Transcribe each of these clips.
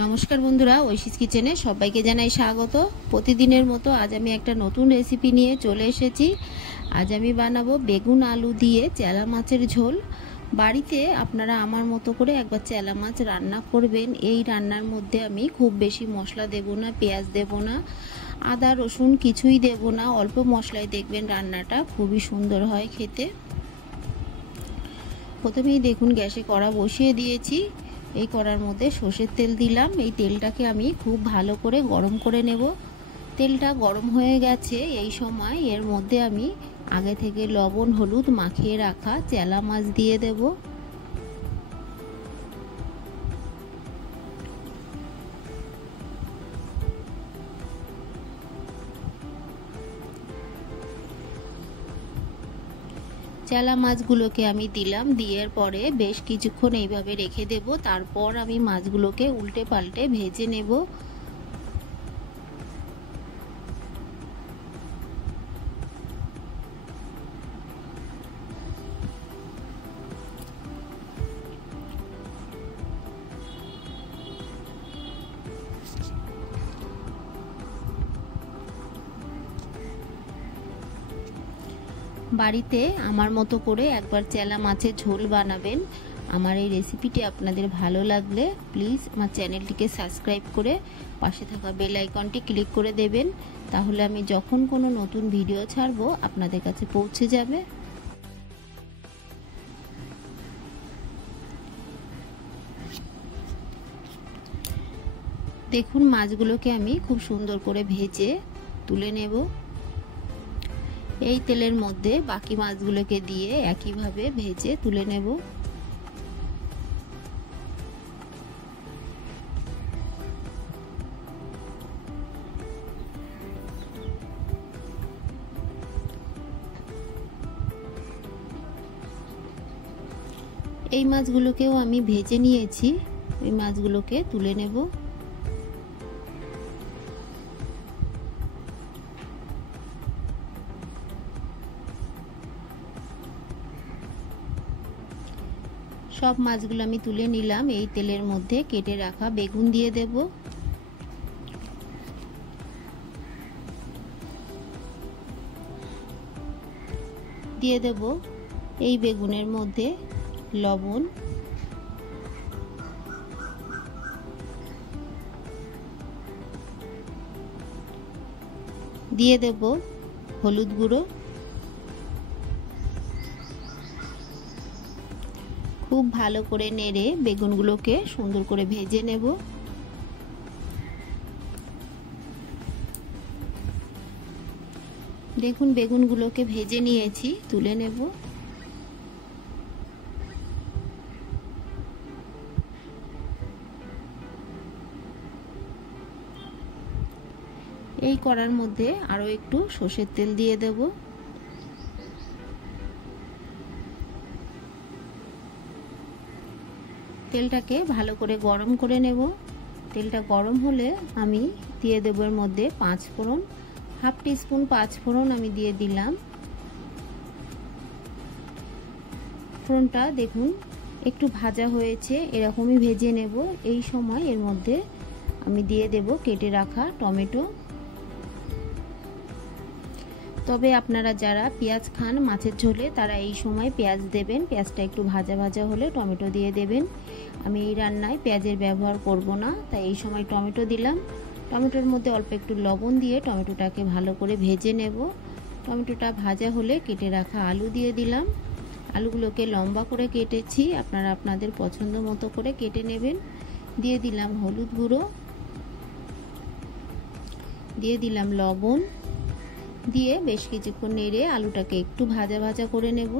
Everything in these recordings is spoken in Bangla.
নমস্কার বন্ধুরা, ঐশীস কিচেনে সবাইকে জানাই স্বাগত। প্রতিদিনের মতো আজ আমি একটা নতুন রেসিপি নিয়ে চলে এসেছি। আজ আমি বানাবো বেগুন আলু দিয়ে চেলা মাছের ঝোল। বাড়িতে আপনারা আমার মতো করে একবার চেলা মাছ রান্না করবেন। এই রান্নার মধ্যে আমি খুব বেশি মশলা দেব না, পেঁয়াজ দেব না, আদা রসুন কিছুই দেব না, অল্প মশলায় দেখবেন রান্নাটা খুবই সুন্দর হয় খেতে। প্রথমেই দেখুন গ্যাসে কড়া বসিয়ে দিয়েছি। এই কড়ার মধ্যে সর্ষের তেল দিলাম। এই তেলটাকে আমি খুব ভালো করে গরম করে নেব। তেলটা গরম হয়ে গেছে। এই সময় এর মধ্যে আমি আগে থেকে লবণ হলুদ মাখিয়ে রাখা চেলা মাছ দিয়ে দেব। চেলা মাছগুলোকে আমি দিলাম। দেওয়ার পরে বেশ কিছুক্ষণ এইভাবে রেখে দেব। তারপর আমি মাছগুলোকে উল্টে পাল্টে ভেজে নেব। বাড়িতে আমার মতো করে একবার চেলা মাছের ঝোল বানাবেন। আমার এই রেসিপিটি আপনাদের ভালো লাগলে প্লিজ আমার চ্যানেলটিকে সাবস্ক্রাইব করে পাশে থাকা বেল আইকনটি ক্লিক করে দেবেন। তাহলে আমি যখন কোনো নতুন ভিডিও ছাড়বো আপনাদের কাছে পৌঁছে যাবে। দেখুন মাছগুলোকে আমি খুব সুন্দর করে ভেজে তুলে নেব। এই তেলের মধ্যে বাকি মাছগুলোকে দিয়ে একইভাবে ভেজে তুলে নেব। এই মাছগুলোকেও আমি ভেজে নিয়েছি। এই মাছগুলোকে তুলে নেব। সব মাছগুলো আমি তুলে নিলাম। এই তেলের মধ্যে কেটে রাখা বেগুন দিয়ে দেব। দিয়ে দেব এই বেগুনের মধ্যে লবণ, দিয়ে দেব হলুদ গুঁড়ো। খুব ভালো করে নেড়ে বেগুনগুলোকে সুন্দর করে ভেজে নেব। দেখুন বেগুনগুলোকে ভেজে নিয়েছি, তুলে নেব। এই কড়ার মধ্যে আরো একটু সর্ষের তেল দিয়ে দেব। তেলটাকে ভালো করে গরম করে নেব। তেলটা গরম হলে আমি দিয়ে দেব এর মধ্যে 5 ফোড়ন, হাফ টিস্পুন 5 ফোড়ন আমি দিয়ে দিলাম। ফোড়নটা দেখুন একটু ভাজা হয়েছে, এরকমই ভেজে নেব। এই সময় এর মধ্যে আমি দিয়ে দেব কেটে রাখা টমেটো। তবে আপনারা যারা পেঁয়াজ খান মাছের ঝোলে তারা এই সময় পেঁয়াজ দেবেন। পেঁয়াজটা একটু ভাজা ভাজা হলে টমেটো দিয়ে দেবেন। আমি এই রান্নায় পেঁয়াজের ব্যবহার করব না, তাই এই সময় টমেটো দিলাম। টমেটোর মধ্যে অল্প একটু লবণ দিয়ে টমেটোটাকে ভালো করে ভেজে নেব। টমেটোটা ভাজা হলে কেটে রাখা আলু দিয়ে দিলাম। আলুগুলোকে লম্বা করে কেটেছি, আপনারা আপনাদের পছন্দ মতো করে কেটে নেবেন। দিয়ে দিলাম হলুদ গুঁড়ো, দিয়ে দিলাম লবণ, দিয়ে বেশ কিছুক্ষণ নেড়ে আলুটাকে একটু ভাজা ভাজা করে নেব।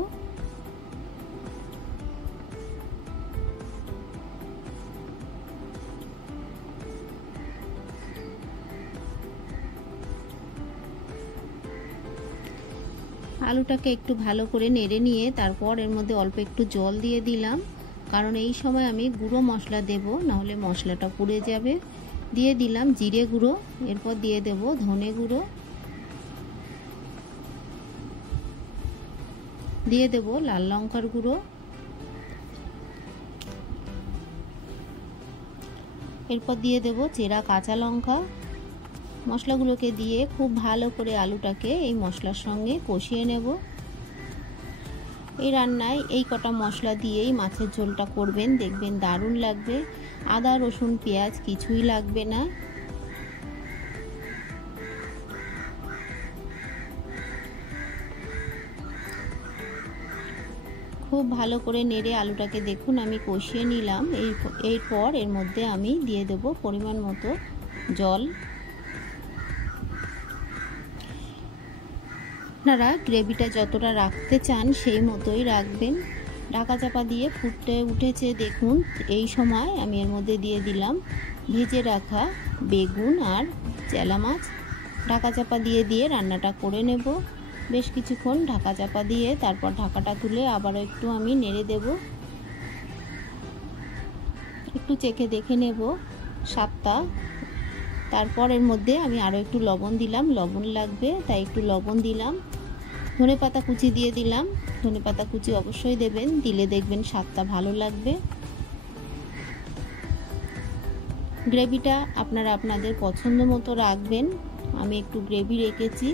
আলুটাকে একটু ভালো করে নেড়ে নিয়ে তারপর এর মধ্যে অল্প একটু জল দিয়ে দিলাম, কারণ এই সময় আমি গুঁড়ো মশলা দেব, নাহলে মশলাটা পুড়ে যাবে। দিয়ে দিলাম জিরে গুঁড়ো, এরপর দিয়ে দেব ধনে গুঁড়ো, দিয়ে দেব লাল লঙ্কার গুঁড়ো। এরপর দিয়ে দেব চেরা কাঁচা লঙ্কা। মশলাগুলোকে দিয়ে খুব ভালো করে আলুটাকে এই মশলার সঙ্গে কষিয়ে নেব। এই রান্নায় এই কটা মশলা দিয়েই মাছের ঝোলটা করবেন, দেখবেন দারুণ লাগবে। আদা রসুন পেঁয়াজ কিছুই লাগবে না। খুব ভালো করে নেড়ে আলুটাকে দেখুন আমি কষিয়ে নিলাম। এরপর এর মধ্যে আমি দিয়ে দেব পরিমাণ মতো জল। আপনারা গ্রেভিটা যতটা রাখতে চান সেই মতোই রাখবেন। ঢাকা চাপা দিয়ে ফুটতে উঠেছে দেখুন। এই সময় আমি এর মধ্যে দিয়ে দিলাম ভেজে রাখা বেগুন আর চেলা মাছ। ঢাকা চাপা দিয়ে রান্নাটা করে নেব বেশ কিছুক্ষণ। ঢাকা চাপা দিয়ে তারপর ঢাকাটা তুলে আবার একটু আমি নেড়ে দেব। একটু চেখে দেখে নেব স্বাদটা। তারপর এর মধ্যে আমি আরও একটু লবণ দিলাম, লবণ লাগবে তাই একটু লবণ দিলাম। ধনেপাতা কুচি দিয়ে দিলাম। ধনেপাতা কুচি অবশ্যই দেবেন, দিলে দেখবেন স্বাদটা ভালো লাগবে। গ্রেভিটা আপনারা আপনাদের পছন্দ মতো রাখবেন। আমি একটু গ্রেভি রেখেছি।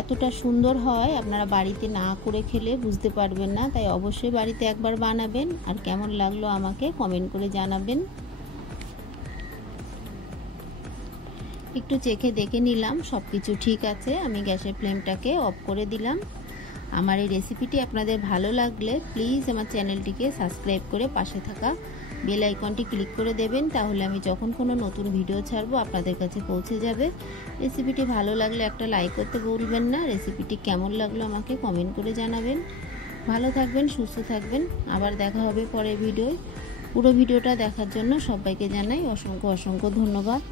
এতটা সুন্দর হয় আপনারা বাড়িতে না করে খেলে বুঝতে পারবেন না, তাই অবশ্যই বাড়িতে একবার বানাবেন। আর কেমন লাগলো আমাকে কমেন্ট করে জানাবেন। একটু চেখে দেখে নিলাম সব কিছু ঠিক আছে। আমি গ্যাসের ফ্লেমটাকে অফ করে দিলাম। আমার এই রেসিপিটি আপনাদের ভালো লাগলে প্লিজ আমার চ্যানেলটিকে সাবস্ক্রাইব করে পাশে থাকা বেল আইকনটি ক্লিক করে দেবেন, তাহলে আমি যখন কোনো নতুন ভিডিও ছাড়বো আপনাদের কাছে পৌঁছে যাবে। রেসিপিটি ভালো লাগলে একটা লাইক করতে ভুলবেন না। রেসিপিটি কেমন লাগলো আমাকে কমেন্ট করে জানাবেন। ভালো থাকবেন, সুস্থ থাকবেন। আবার দেখা হবে পরের ভিডিওয়। পুরো ভিডিওটা দেখার জন্য সবাইকে জানাই অসংখ্য ধন্যবাদ।